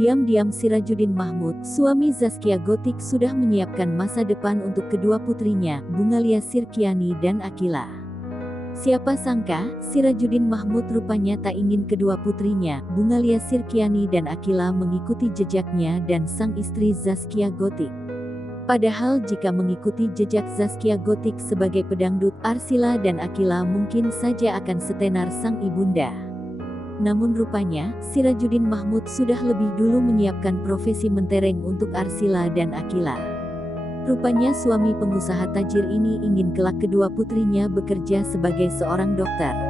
Diam-diam Sirajuddin Mahmud, suami Zaskia Gotik, sudah menyiapkan masa depan untuk kedua putrinya, Bungalia Sirkiani dan Akila. Siapa sangka, Sirajuddin Mahmud rupanya tak ingin kedua putrinya, Bungalia Sirkiani dan Akila, mengikuti jejaknya dan sang istri Zaskia Gotik. Padahal jika mengikuti jejak Zaskia Gotik sebagai pedangdut, Arsila dan Akila mungkin saja akan setenar sang ibunda. Namun rupanya, Sirajuddin Mahmud sudah lebih dulu menyiapkan profesi mentereng untuk Arsila dan Akila. Rupanya suami pengusaha tajir ini ingin kelak kedua putrinya bekerja sebagai seorang dokter.